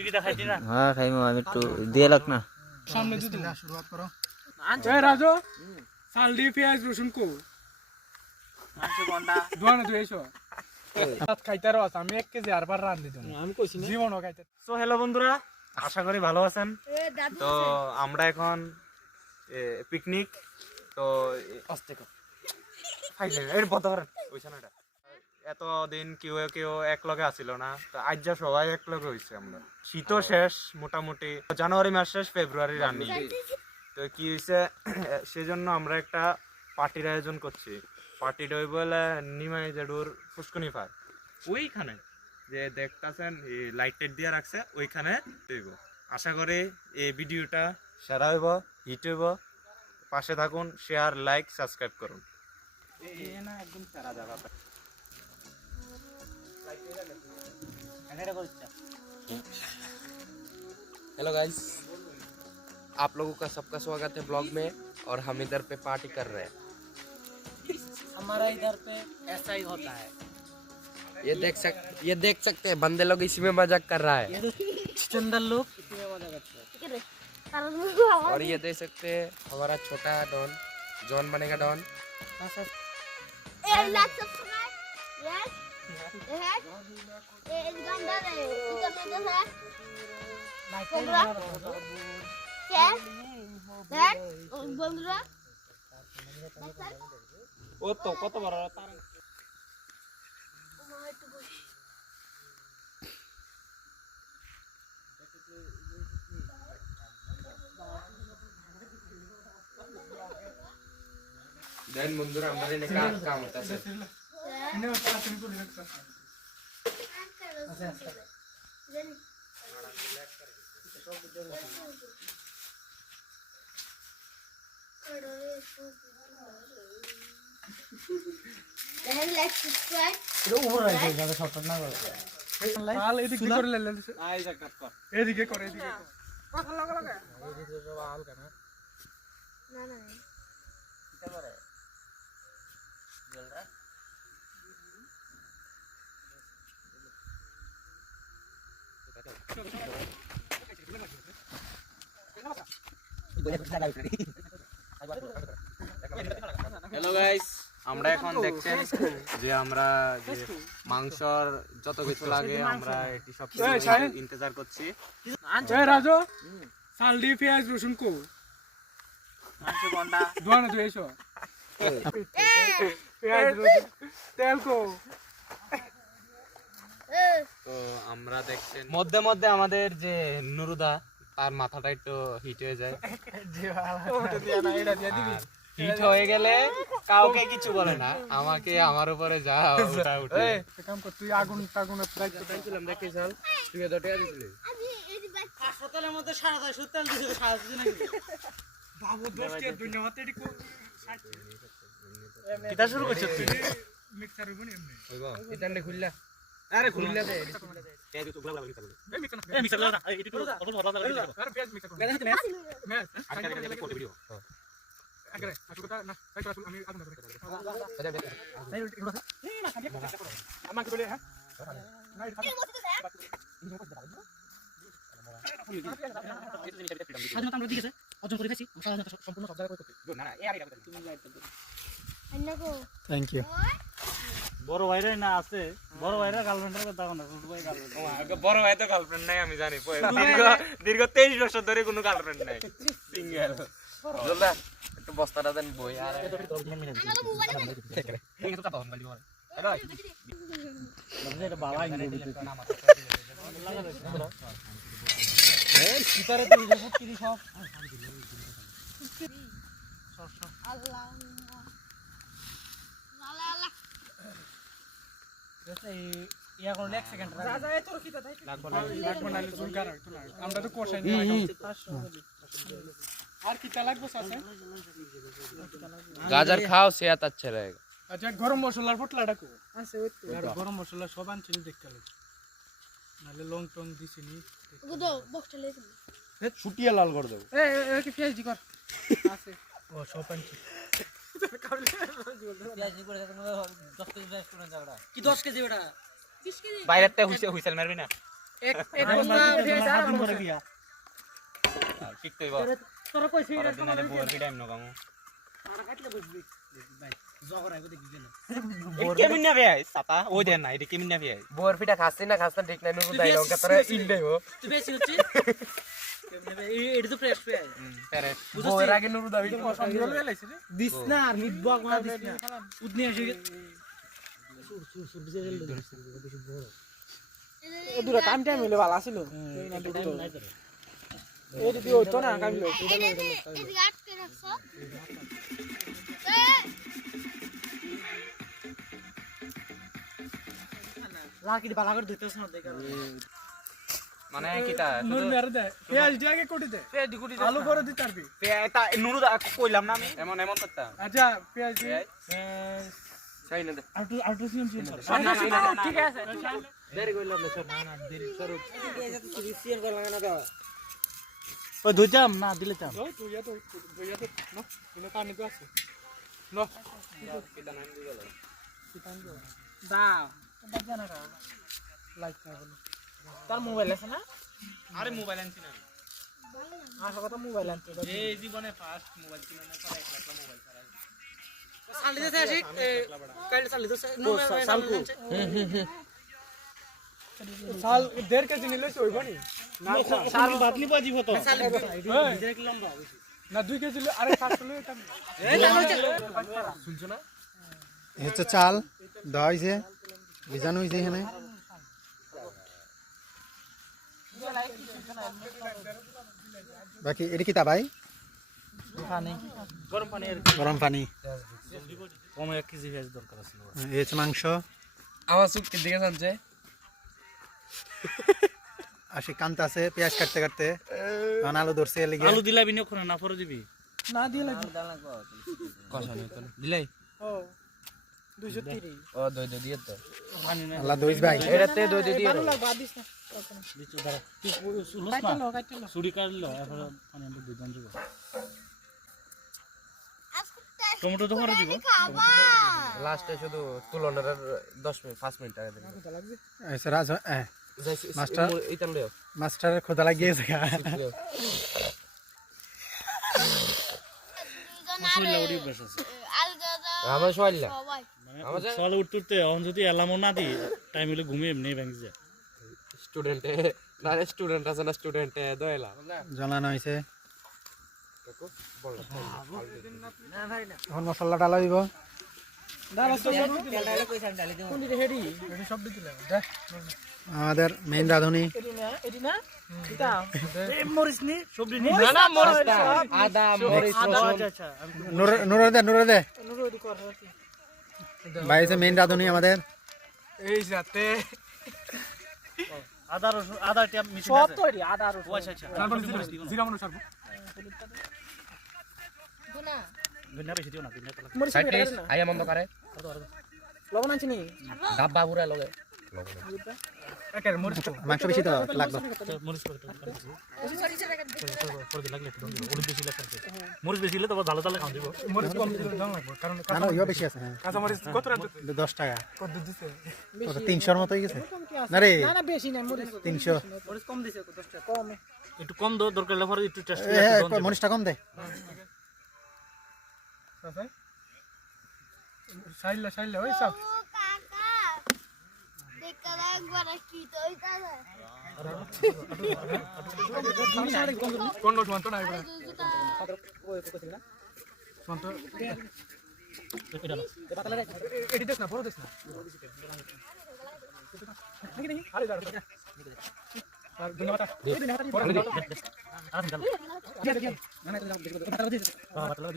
তুই কি দেখাইতি না? হ্যাঁ খাইমু আমি একটু দিয়ে লাগ না সামনে দিতে শুরুয়াত করো এই রাজু সাল দি পেঁয়াজ রসুন কো আনছে কোনটা? দোয়ানে দুইছো ভাত খাইতারো আছে আমি 1 কেজি আরবার রান দিতাম আমি কইছি না জীবনও খাইতে। সো হ্যালো বন্ধুরা, আশা করি ভালো আছেন। তো আমরা এখন পিকনিক তো আস্তে কর ফাইনাল এর বদর ওইখানেটা এতদিন কেউ কেউ এক লগে আসিল না, তো আজ যা সবাই এক লগে হইছে। আমরা শীতও শেষ, মোটামুটি জানুয়ারি মাস শেষ, ফেব্রুয়ারি রানি। তো কি হইছে, সেজন্য আমরা একটা পার্টির আয়োজন করছি। পার্টিটা হইব নিমাই জাডুর ফুসকুনি পার্ক, ওইখানে যে দেখতেছেন লাইট দিয়ে রাখছে ওইখানে হইব। আশা করি এই ভিডিওটা সেরা হইব, হিট হইব। পাশে থাকুন, শেয়ার, লাইক, সাবস্ক্রাইব করুন। একদম সেরা জায়গা। हेलो गाइस, आप लोगों का सबका स्वागत है ब्लॉग में। और हम इधर पे पार्टी कर रहे हैं। हमारा इधर पे ऐसा ही होता है। ये देख सकते हैं बंदे लोग इसी में मजाक कर रहा है। ये तो चंदन लोग इसी में मजा करते हैं। और ये देख सकते हैं हमारा छोटा डॉन, जॉन बनेगा डॉन। ও তো কত বড় তার Dan mundur ambil ini kamu tas. ini পাঁচজন করে রাখছ লাল এদিকে করে লে আই যা কাট কর এদিকে করে কথা লাগা লাগা না না হ্যালো গাইস, আমরা এখন দেখছেন যে আমরা যে মাংসর যত কিছু লাগে আমরা এটি সব ইন্তজার করছি। এই রাজু সাল দি পেঁয়াজ রসুন কো আনছে কোনটা? দোয়ানে দুইছো পেঁয়াজ রসুন তেল কো। তো আমরা দেখছেন মধ্যে মধ্যে আমাদের যে নুরুদা, তার মাথাটা একটু হিট হয়ে যায়। হিট হয়ে গেলে কাউকে কিছু বলে না, আমাকে আমার উপরে যা ওটা উঠে। কাম কর তুই আগুন টাগুনের দায়িত্ব দিলাম দেখি চল তুই এত টাকা দিছিলি। হাসপাতালের মধ্যে 450 তেল দিছে 450 নাকি বাবু দোস্ত দুনিয়া মতে এডি কো কিটা শুরু করছিস তুই? মিক্সার হইব নি এমনি হইব ইতান্ডে খুললা। আরে খুললে দে। এই মিক্সার লাগা এডি করো অল্প ভালো লাগা আরে পেঁয়াজ মিক্সার করো ম্যাচ আগে কোড ভিডিও আগে আসু কথা না তাই তো আমি আগুন ধরে আচ্ছা দেখ এই উল্টো এই না খালি আমাকে বলে হ্যাঁ না এটা স্বাধীনতা আমরা দিয়েছে অর্জন করে ফেছি স্বাধীনতা সম্পূর্ণ সব জায়গায় করতে না না এই আরে তুমি লাইট দাও। থ্যাংক ইউ বড় ভাইরা না আছে, বড় ভাইরা গার্লফ্রেন্ডের কথা না, ছোট ভাই গার্লফ্রেন্ড। বড় ভাই তো গার্লফ্রেন্ড নাই আমি জানি। দীর্ঘ 23 বছর ধরে কোনো গার্লফ্রেন্ড নাই, সিঙ্গেল। জলদা একটু বস্তাটা দেন বই আর এটা বাবা ইংরেজি এই সিপারে তো সব কি সব আল্লাহ ইয়া করলে 1 সেকেন্ড যা যা তোর কি তাই লাগবে না জুল কার তো না আমরা তো কোশাই না আর কি তা লাগবে সাথে गाजर खाओ सेहत अच्छा रहेगा। আচ্ছা গরম মশলার ফটলাটা কো আছে ওই তো গরম মশলা সব আনছিল দেখতে লাগে নালে লং টং দিছিনি গুদো বক্সটা লেছি छुट्टियां लाल कर दो। এ কি পেঁয়াজ দি কর আছে ও সব আনছি পেঁয়াজ করে তুমি 10 কেজি রেস্টুরেন্ট যাওড়া কি 10 কেজি ওটা 20 কেজি বাইরেতে হুইসেল মারবি না। এক বস্তা উঠে গেছে আর আমরা বিয়া শিখতে হইব তোরা কইছিস পরের দিন আরে বউয়ের টাইম নকামু আর কাটলে বুঝবি ভাই জগর আইবো দেখবি কেন কেমন না ভাই সাতা ওই দেন না এটা কেমন না ভাই বোর পিঠা খাচ্ছি না খাচ্ছি ঠিক নাই নুরু দাই লঙ্কা তোরা ইন্ডাই হো তুই বেশি হচ্ছে এটা তো ফ্রেশ ফ্রেশ পেরে বোর আগে নুরু দাই দিস না আর মিট বক না দিস না উদনি আসে সুর বিজে গেল বেশি বড় দুটা টাইম টাইম হইলে ভালো আছিল এই যদি হইতো না কামিল এদিকে আটকে রাখছো লাকি বালা করে দিতেছ না দেখা মানে কিটা নুরু মেরে দে পেঁয়াজ দিয়ে আগে কোটি দে পেঁয়াজ কুটি আলু করে দিতে পারবি তা নুরু দা কইলাম না আমি এমন এমন করতা আচ্ছা পেঁয়াজ দিয়ে চাই না দে আউট সিম ছিল ঠিক আছে দেরি কইলাম না স্যার না দেরি স্যার সিএর কর লাগা না দাও ও দুজাম না দিলে তাম ওই তুই তো না তুমি পানি তো আছে নো দাও বাজা না লাইক না বলো তার মোবাইল আছে না আরে মোবাইল আনছি না আসল কথা মোবাইল আনতে এই জীবনে ফার্স্ট মোবাইল কিনা না পরে 1 লাখ মোবাইল ছাড়া সালি দিতে আসি কাইলে সালি দিতে সালকু সাল 1.5 কেজি নিলে হইব নি না সাল বাদলি বাজি হতো সালি দেখলাম বা না 2 কেজি আরে 7 কিলো এটা শুনছো না হচ্ছে চাল দেওয়া হয়েছে ভিজানো হয়েছে এখানে বাকি এটা কি তা ভাই পানি গরম পানি গরম পানি কম 1 কেজি পেঁয়াজ দরকার আছে এই হচ্ছে মাংস আমার সুপ কি দিকে জানছে আশি কান্তা আছে পেঁয়াজ কাটতে কাটতে এখন আলু ধরছে লেগে আলু দিলা বিনিয়োগ করে না পরে দিবি না দিয়ে লাগবে কষা নেই তো দিলাই ও 230 ও দই দই দিয়ে তো পানি না আল্লাহ দইস ভাই এটাতে দই দিয়ে ভালো লাগবে দিস না দিছো দাঁড়া তুই সুলস কাটতে না লো কাটতে লো চুরি কাটলো এখন পানি আমরা দুই জন দিব আজকে টমেটো তো করে দিব খাবা লাস্টে শুধু তুলনার 10 মিনিট 5 মিনিট আগে দিন আচ্ছা রাজ মাস্টার এইটান দেও মাস্টারের খোদা লাগিয়েছে মশলা উড়ি বেশ আছে আমার সোয়াল্লা সবাই মানে সকালে উঠতে উঠতে এখন যদি অ্যালার্মও না দিই টাইম হলে ঘুমিয়ে এমনি ভেঙে যায় স্টুডেন্টে না স্টুডেন্ট আছে না স্টুডেন্টে দয়লা জ্বালানো হয়েছে বল এখন মশলা ডালা দিব কোন দিকে হেডি সব দিতে লাগে দেখ আমাদের মেইন রাঁধুনি এটি না এটা মরিস নি সবজি নি না না মরিচ না আদা মরিচ রসুন আচ্ছা নুরে দে নুরু এডি কর ভাই হচ্ছে মেইন রাঁধুনি আমাদের এই সাথে আদা রসুন আদা টা মিশিয়ে সব আছে তো এডি আদা রসুন ও আচ্ছা আচ্ছা জিরা মনে সরব গুনা গুন্না বেশি দিও না গুন্না কলা মরিস সাইড আইয়া মন্দ করে লবণ আনছি নি ডাব্বা পুরা লগে একের মরিস মাংস বেশি তো লাগবে মরিচ করে পরে লাগলে একটু ওর বেশি লাগছে মরিচ বেশি হলে তো ভালো তাহলে খাওয়া দিব মরিস কম দিলে দাম লাগবে কারণ না না ইয়ে বেশি আছে হ্যাঁ কাঁচা মরিচ কত রাখতে 10 টাকা কত দিছে কত 300 এর মতো হয়ে গেছে না রে না না বেশি না মরিচ 300 মরিচ কম দিছে 10 টাকা কম একটু কম দাও দরকার হলে পরে একটু টেস্ট মরিচটা কম দে তাই সাইলা ওই সব ও কাকা দেখা একবার কি তো ওইটা কোন লোক মানতো না এবার মানতো এডি দেখ না বড় দেখ না আরে দাঁড়া আর ধন্যবাদ এই দিন হাতে পরে দাও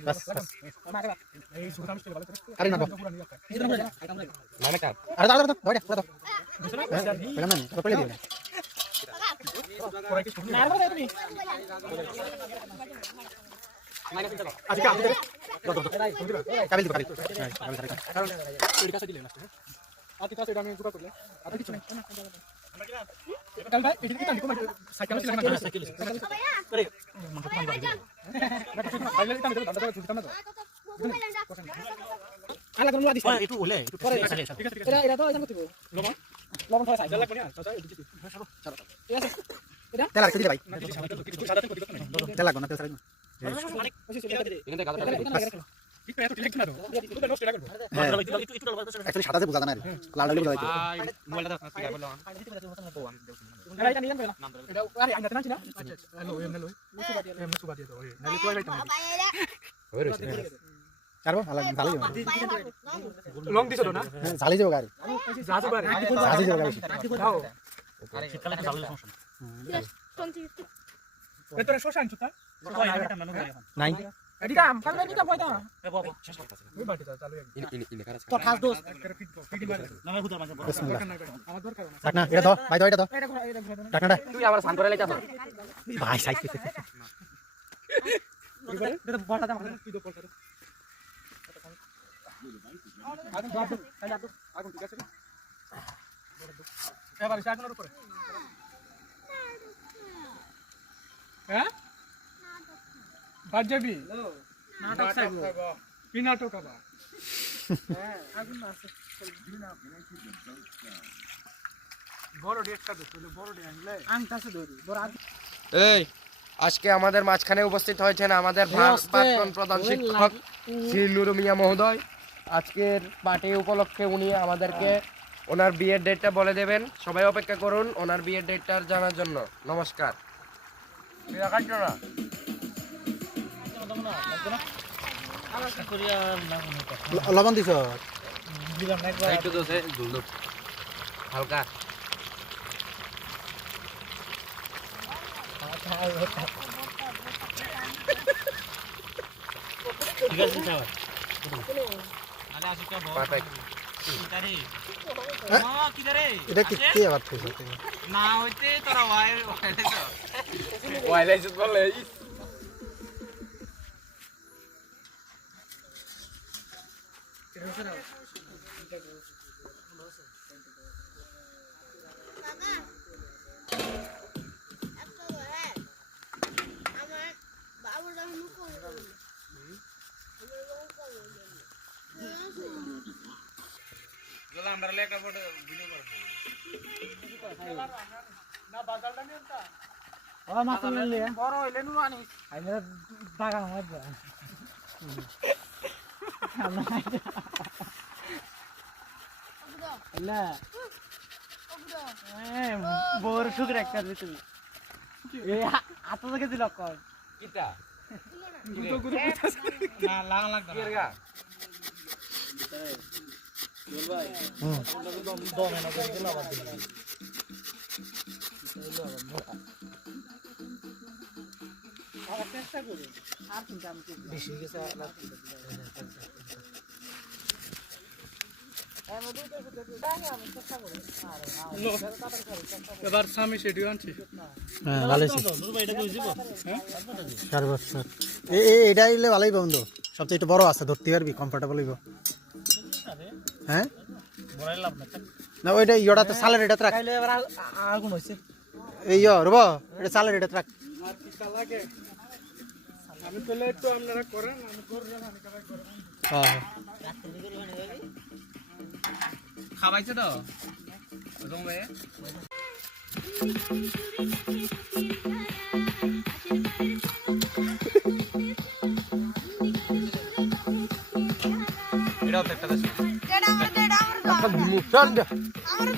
বাস এই সুতাম স্টেল ভালো আরে না নামে কাট আরে দাও দাও দাও দাও পেলাম না তো পেলে দিও না পরে কি শুনি না তুমি আজকে আপনি কাবিল দিবা কারণ এর কাছে দিলে না আজকে কাছে আমি জোগাড় করলে আর কিছু নাই কাল ভাই এটি কি টানি সাইকেল ছিল না সাইকেল আরে মন তো পানি বাড়ি আইলে টানি দাও দাদা ছুটি না আলা কোন মুলা দিছ একটু ওলে একটু পরে ঠিক আছে এরা তো জানো তো লবণ লবণ খাওয়া সাইকেল লাগবে না চাচা এদিকে চলো তেল আর একটু দিতে ভাই কিছু সাদাতে কত কথা নাই তেল লাগবে না তেল লাগবে ঠিক আছে ঠিক না তো এটা নষ্ট লাগবে অ্যাকচুয়ালি সাদা যে বোঝা না লাল লাল বোঝা যায় মোবাইলটা দাও স্পিকার বলো এটা নিয়ে না এটা আরে আইনা না চিনা আচ্ছা হ্যালো এমনে লই এমনে সুবা দিয়ে দাও নালে তো আইতা চারবো ভালো ভালো লং দিছো না ঝালি যাবো গাড়ি যাজু বারে ঝালি যাবো গাড়ি দাও শীতকালে তো চালু সমস্যা তোরা শোষণ চুতা নাই এদিকে আম কাল এদিকে বইতা এ বাবা ওই বাটিটা চালু তো খাস দোস ফিট মারে নামে হুদার মাঝে বিসমিল্লাহ আমার দরকার না ডাক না এটা দাও ভাই দাও এটা দাও এটা ডাক না তুই আবার সান করে লাইতাছ ভাই সাইজ এটা বড়টা দাম কি দো পড়তা আগুন ঠিক আছে এবার শাকনের উপরে হ্যাঁ বাদ যাবি নাটক চাইবো কি নাটক আবার হ্যাঁ আগুন আছে বড় ডেটটা তো বড় ডে আনলে আনতাছে ধরি বড় এই আজকে আমাদের মাঝখানে উপস্থিত হয়েছেন আমাদের প্রাক্তন প্রধান শিক্ষক শ্রী নুরু মিয়া মহোদয়। আজকের পার্টি উপলক্ষে উনি আমাদেরকে ওনার বিয়ের ডেটটা বলে দেবেন। সবাই অপেক্ষা করুন ওনার বিয়ের ডেটটা জানার জন্য। নমস্কার। লবণ দিছ একটু দোষে হালকা ঠিক আছে যাও পারফেক্ট। এটা কি কি আবার কইছ না হইতে তোরা ওয়াইলাইস বলে আমার বাবুটা মুখ আমরা লেখা পড়ে ভিডিও করব না বাজারটা নিয়ে আনতা ও মাছ নিলে বড় হইলে নু আনি আইলে টাকা মারবে না বোর শুকর একটা দিতে এই আত থেকে দিল কয় কিটা দুটো গুরু না লাগা লাগবে কিরগা চেষ্টা করি আর চিন্তা আমি বেশি গেছে এবার স্বামী সেটিও আনছি হ্যাঁ ভালো আছে এটা কই দিব 4 বছর এটা ইলে ভালোই বন্ধু সবচেয়ে একটু বড় আছে ধরতে পারবি কমফোর্টেবল হইব হ্যাঁ বড়াই লাভ না না ওইটা ইয়োটা তো সালের এটা রাখ খাইলে এবার আগুন হইছে এই রব এটা সালের এটা রাখ আর কি লাগে আমি তাহলে একটু আপনারা করেন আমি করবেন আমি কাজ করব হ্যাঁ খাবাইছে তো রুমে এটাও তো একটা দেশ ডেড আমার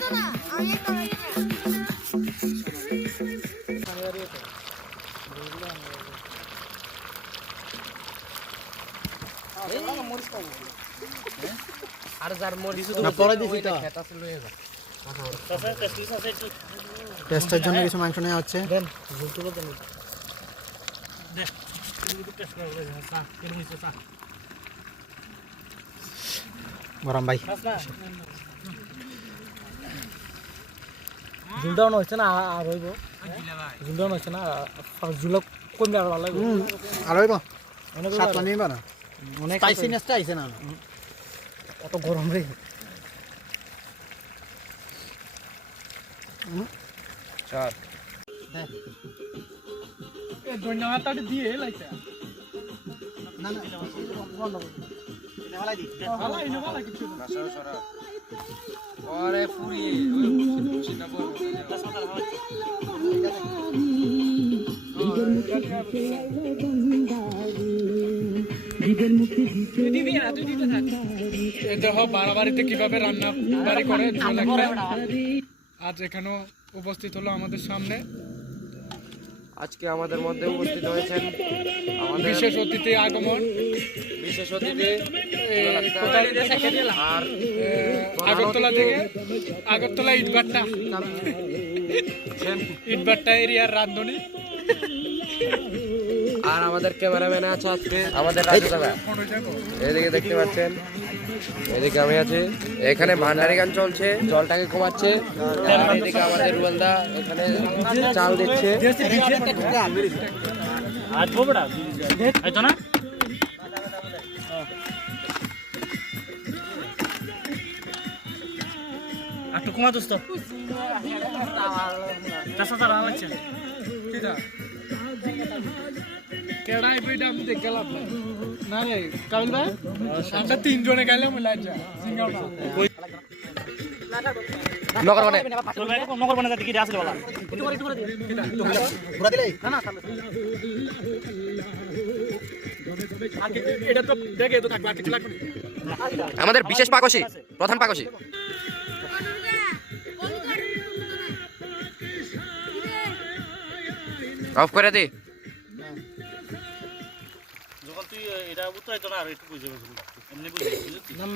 তো না আমি একটা আর যার মরিস না পরে দিছি তো খেতা ছিল এবার টেস্টের জন্য কিছু মাংস নেওয়া হচ্ছে দেন ঝুলতে বলতে দেখ টেস্ট করে চা কেন হইছে চা গরম ভাই ঝুলটাও হইছে না আর হইব ঝুলটাও হইছে না ঝুল কমবে আর লাগবে আর হইব অনেক সাত পানি নিবা না অনেক স্পাইসিনেসটা আইছে না কত গরম রে চার এ ধন্যবাদটা দিয়ে লাইতা না না বন্ধ করুন এটা ভালাই দি ভালো ইনো ভালো কিছু না সরা সরা ওরে পুরি ওই সিনা বল এই দেখো বাড়াবাড়িতে কিভাবে রান্না বাড়ি করে ঝোল একটা। আজ এখানেও উপস্থিত হলো আমাদের সামনে আজকে আমাদের মধ্যে উপস্থিত হয়েছেন আমাদের বিশেষ অতিথি আগমন। বিশেষ অতিথি আর আগরতলা থেকে, আগরতলা ইটভাট্টা এরিয়ার রান্ধনী। আর আমাদের ক্যামেরাম্যান আছে আজকে আমাদের রাজু দাদা। এদিকে দেখতে পাচ্ছেন, এদিকে আমি আছি। এখানে ভান্ডারি গান চলছে, জলটাকে কমাচ্ছে। আর এদিকে আমাদের রুবেলদা এখানে চাল দিচ্ছে। একটু কমা দোস্ত কেডাই বইটা আমি দেখে লাভ নাই। না রে কাবিল ভাই, আমরা তিনজনে গেলে মিলাই যা সিঙ্গল নগর মানে নগর বানা দেখি আসলে বলা ঘুরা দিলে এটা তো দেখে তো থাকবে আর কিছু লাগবে না। আমাদের বিশেষ পাকশি, প্রধান পাকশি। অফ করে দি। যখন তুই এটা উত্তরাই তো না আর একটু বুঝে বুঝে এমনি বুঝে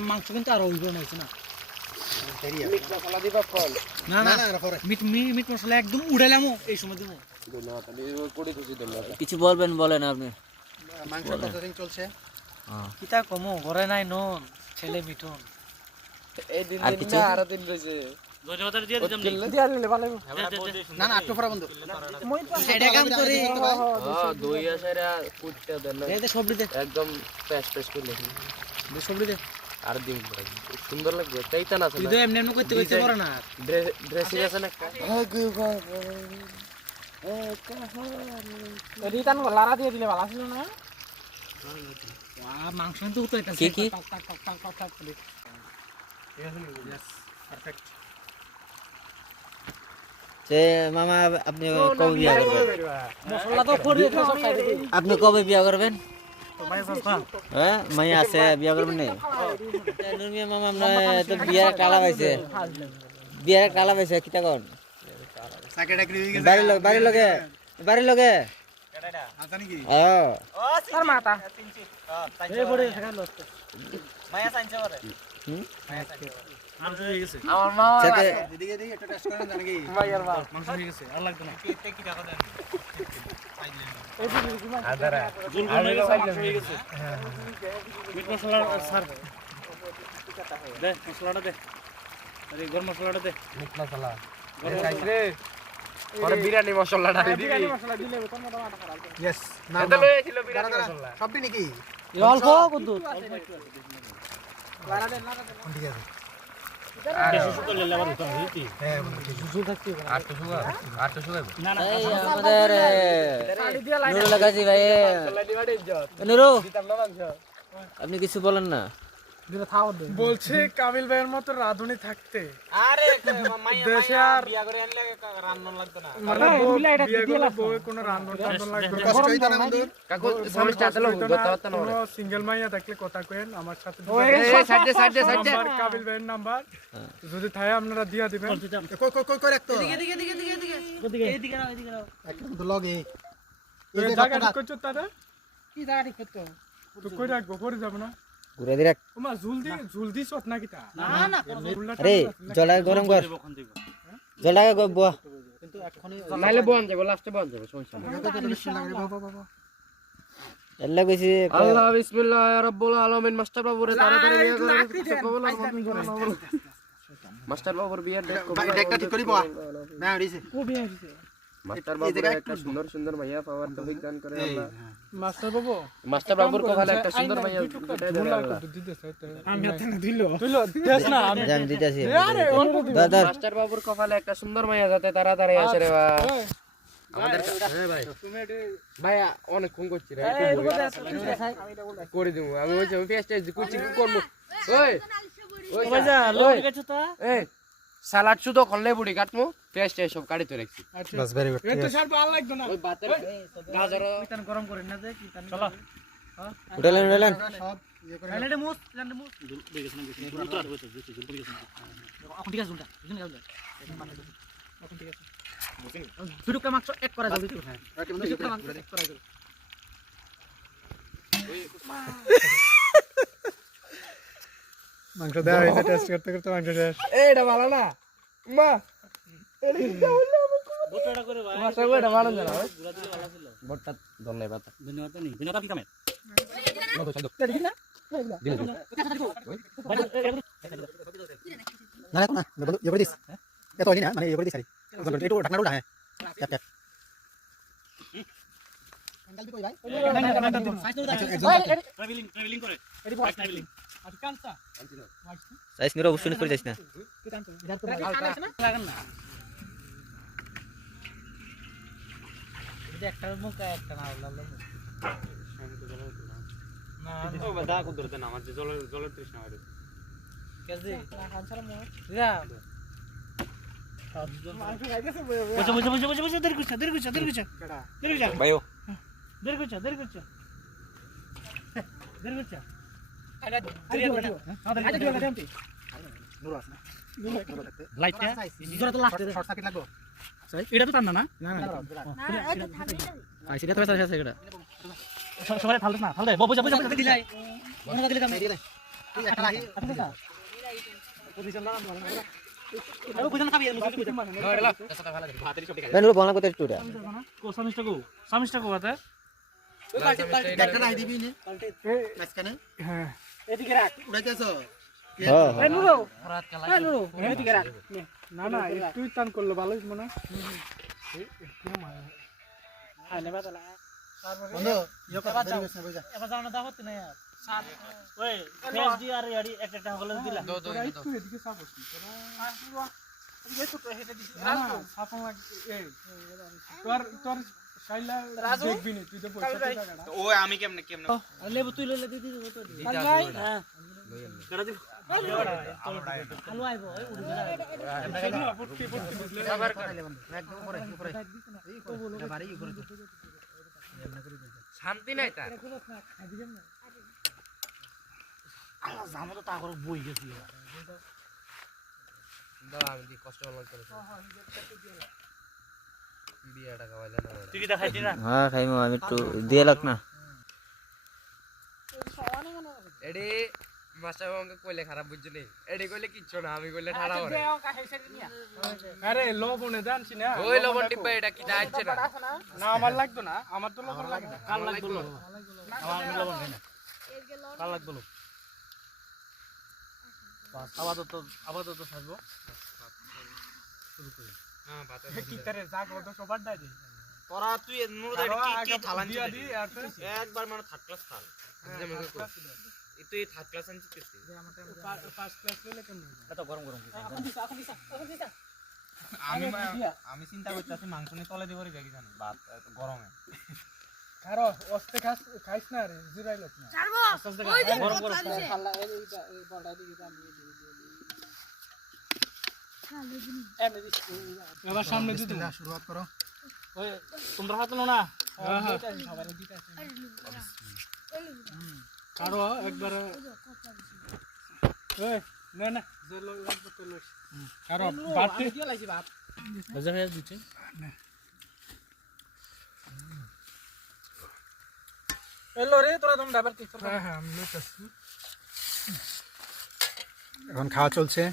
মাংস কিন্তু আর হইব না না না না না পরে মিট মিট মশলা একদম উড়াইলাম এই সময় দিব কিছু বলবেন, বলেন আপনি। মাংস কতদিন চলছে? কিতা কমো ঘরে নাই নুন ছেলে মিঠুন এই দিন আর দিন কিছু? না আর দিন রইছে। ধন্যবাদ দিয়ে দিতাম কিল্লে দিয়া নিলে ভালো হবে। না না একটু পরে বন্ধু এটা কাম করি হ্যাঁ, দই আসারা কুটটা দেন না। এই দে সবজি দে একদম পেস্ট পেস্ট করে লেখি। সবজি দে আর দিন সুন্দর লাগবে। তাইতা না তুই তো এমনি এমনি করতে করতে পারে না ড্রেসিং আছে না একটা। রিটার্ন লারা দিয়ে দিলে ভালো ছিল না মাংস কিন্তু উঠাইতাছে কি কি? সে মামা, আপনি কবে বিয়া করবেন? মশলা তো পড়ে সব সাইডে আপনি কবে বিয়া করবেন? হ্যাঁ, মাইয়া আছে, বিয়া করবেন না? নুরমিয়া মামা, আমরা তো বিয়ার কালা পাইছে, বিয়ার কালা পাইছে কিতা কোন? সাকে ডাকরি হয়ে গেছে বাড়ির লগে আতা নাকি? তার মাথা এই পড়ে থাকা লস্ত মায়া সাইন্স করে মায়া সাইন্স আর হয়ে গেছে আমার মা সাথে এদিকে এদিকে একটু টেস্ট করেন জানেন কি? ভাইয়ার মা মাংস হয়ে গেছে আর লাগবে না কেতে কি টাকা দেন আদারা জুল হয়ে গেছে মাংস হয়ে গেছে মিট মশলা স্যার দে মশলাটা দে আরে গরম মশলাটা দে মিট মশলা খাইছ রে। পরে বিরিয়ানি মশলাটা দিবি। ইয়েস না এটা লয়ে ছিল বিরিয়ানি দাঁড়া, মশলা। সবটি নাকি? অল্প বন্ধু ঠিক আছে বেশি সুতো লেলে আবার উঠা হইতি হ্যাঁ বন্ধু ঠিক আছে। আর তো সুগার, আর তো সুগার। না না এই আমাদের নুরুল লাগাছি ভাই। নুরু, আপনি কিছু বলেন না? বলছে কাবিল ভাইয়ের মতো রাঁধুনি থাকতে আরে দেশে আর বিয়া করে আনলে রান্না লাগবে না মানে বিয়ে করলে বউয়ের কোনো রান্ধন টান্ধন লাগবে না। কষ্ট হইতো না বন্ধু? কাকু সমস্যা আছে লোক ধরতে পারত না। কোনো সিঙ্গেল মাইয়া থাকলে কথা কইেন আমার সাথে। এই সাইড দে সাইড দে সাইড দে। নাম্বার কাবিল ভাইয়ের নাম্বার যদি থাকে আপনারা দিয়া দিবেন। কই কই কই কই রাখতো? এদিকে নাও একটা বন্ধু লগে এই জায়গা ঠিক করছো তারা কি জায়গা ঠিক করতে তো কই রাখবো পরে যাব না ঘুরে দিরাক। ওমা জলদি সত না কিতা না না আরে জলটাকে গরম কর, জলটাকে বুয়া। নাইলে বন যাবে, লাস্টে বন যাবে, সমস্যা নাই। এল্লা কইছি আল্লাহ বিসমিল্লাহ রাব্বুল আলামিন। মাস্টার বাবুরে তাড়াতাড়ি বিয়ে করে মাস্টার বাবুর বিয়ের ডেট কবে? ভাই ডেকটা ঠিক করি বাবা না হইছে মাস্টার বাবুর একটা সুন্দর সুন্দর মাইয়া পাওয়ার তৌফিক দান করে আল্লাহ। মাস্টার বাবু মাস্টার বাবুর কপালে একটা সুন্দর মাইয়া জুটাই দেন আল্লাহ। আমি হাতে দিল দেখ না আমি আমি দিতেছি। আরে মাস্টার বাবুর কপালে একটা সুন্দর মাইয়া যাতে তাড়াতাড়ি আসে রে ভাই। আমাদের ভাই ভাইয়া অনেক ফোন করছি রে, করে দেবো আমি। ওই পেস্ট কুচি কি করবো? ওই ওই ভাইজা লোক গেছে তা এই সালাড শুধু করলে বুড়ি কাটমু পেস্ট এসব কাটি তো রাখছি বাস ভেরি গুড এ তো স্যার ভালো লাগতো না গাজর গরম করেন না যে কি চলো উঠালেন সব ইয়ে করে এলাডে মুস এলাডে মুস এখন ঠিক আছে উল্টা বুঝুন গেল এখন ঠিক আছে দুটো মাংস এক করা যাবে দুটো মাংস এক করা যাবে মাংস দেওয়া হয়েছে টেস্ট করতে করতে মাংস শেষ এটা ভালো না মা বোটটা করে ভাই তোমার সঙ্গে এটা ভালো জানা গুলা দিলে ভালো ছিল বটটা ধন্যবাদ ধন্যবাদ নেই ধন্যবাদ কি কামে না না ইয়ে করে দিস এত হয়নি না মানে ইয়ে করে দিস একটু ঢাকনা উঠা হ্যাঁ ট্যাপ ট্যাপ ট্রাভেলিং করে ট্রাভেলিং আর কাঁচা সাইজ নিয়ে অবশ্যই করে যাস না কি টানতো লাগান না একটা মুখ একটা না লাল মুখ না ও বাদা কো ধরতে না আমার যে জলের তৃষ্ণা হয় কেজি খানছালা মো যা মাংস খাইতেছে বুঝে দের কুছা ভাইও দের কুছা আরে আরে দিও না দেমতি নুরু আছে লাইটটা জোরা তো লাস্টে শর্ট সার্কিট লাগবে এটা তো টান্না না না না না এটা থাকবে আইসি এটা তো আছে এটা সবাই ফালতে না ফালতে বুঝা দিলাই মনে দিলে কাম দিলে তুই একটা রাখি আর বুঝান খাবি নুরু বলনা করতে একটু কো সামিস্টা কো বাতা একটা রাখি দিবি নি মাঝখানে হ্যাঁ এদিকে রাখ উড়াইতেছো হ্যাঁ এই নুরু এই নুরু এদিকে রাখ না না একটু টান করলে ভালো হইব না হ্যাঁ নেবা তালা বন্ধু ইয়ে কর দেরি হইছে বুঝা এবার যাও না দাওয়াত না यार ওই ফেস দি আর ইয়ারি একটা হলে দিলা একটু এদিকে সাপ হচ্ছে এই তো হেটে দিছি না সাপ লাগে এই তোর শাইলা দেখবি নি তুই তো পয়সা টাকাটা ও আমি কেমনে আর লেবু তুই লইলে দিদি তো দি ভাই হ্যাঁ করা দি আলু আইবো ওই উড়ি গেল ফুটকি বুঝলে একদম উপরে উপরে বাড়ি উপরে শান্তি নাই তার জানো তো তা করে বই গেছি দাদা আমি দি কষ্ট লাগছে বিয়াটা খাওয়াইলে না তুই কি দেখাইছি না হ্যাঁ খাইমু আমি একটু দিয়ে লাগ না এডি মাস্টার আমাকে কইলে খারাপ বুঝছো নি এডি কইলে কিচ্ছু না আমি কইলে ঠাড়া করে আরে লবণে জানছি না ওই লবণ টিপা এটা কি দাইছে না না আমার লাগতো না আমার তো লবণ লাগে না কাল লাগতো আমার লবণ খাই না কাল লাগতো আপাতত থাকবো হ্যাঁ বাতা কি তারে জাগ তো সবার দাই দে তোরা তুই নুরু দাই কি থালান দিয়া দি আর একবার মানে থার্ড ক্লাস থাল এই তুই থার্ড ক্লাস আনছিস কি ফার্স্ট ক্লাস হলে কেমন এত গরম আমি চিন্তা করতেছি মাংস নিয়ে তলে দিয়ে দেখি জানি ভাত এত গরমে কারো অস্তে খাইস না রে জিরাইল না ছাড়বো ওই যে গরম খালা এইটা এই বড়া দিকে দাম দিয়ে এবার সামনে দিতে শুরুয়াত করো ওই তোমরা হাত নো না সবার দিতে আছে কারো একবার ওই না না যে লাগবে তো লইস কারো বাটে দিয়ে লাইছি বাপ বাজার হয়ে দিচ্ছে এলো রে তোরা তুমি ড্রাইভার কি হ্যাঁ হ্যাঁ আমি লইতাছি এখন খাওয়া চলছে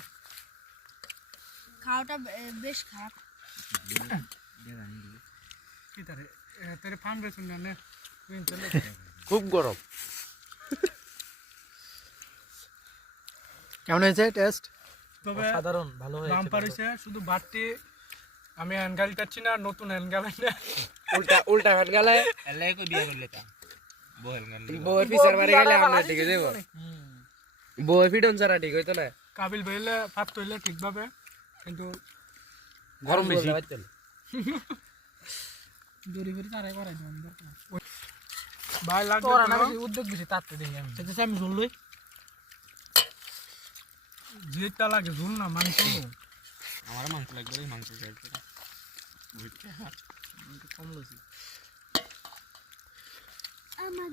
খাওয়াটা বেশ খারাপ কি তারে তেরে ফান বেছ না নে তুই চলে খুব গরম কেমন হয়েছে টেস্ট তবে সাধারণ ভালো হয়েছে বাম্পার হইছে শুধু বাটটি আমি হ্যান্ডগাল টাচ্ছি না নতুন হ্যান্ডগাল না উল্টা হাত গেলে এলাই কই বিয়া করলে তা বহেল গান বউয়ের পিছার বাড়ি গেলে আমরা ঠিক হয়ে যাবো বউয়ের পিটন ছাড়া ঠিক হইতো না কাবিল ভাইলে ফাত তৈলে ঠিকভাবে কিন্তু গরম বেশি দড়ি ফিরে তারাই করাই দেবেন ভাই লাগবে না উদ্যোগ বেশি তাতে দেখি আমি সেটা আমি ঝুল লই যেটা লাগে ঝুল না মাংস আমার মাংস লাগবে মাংস লাগবে আমার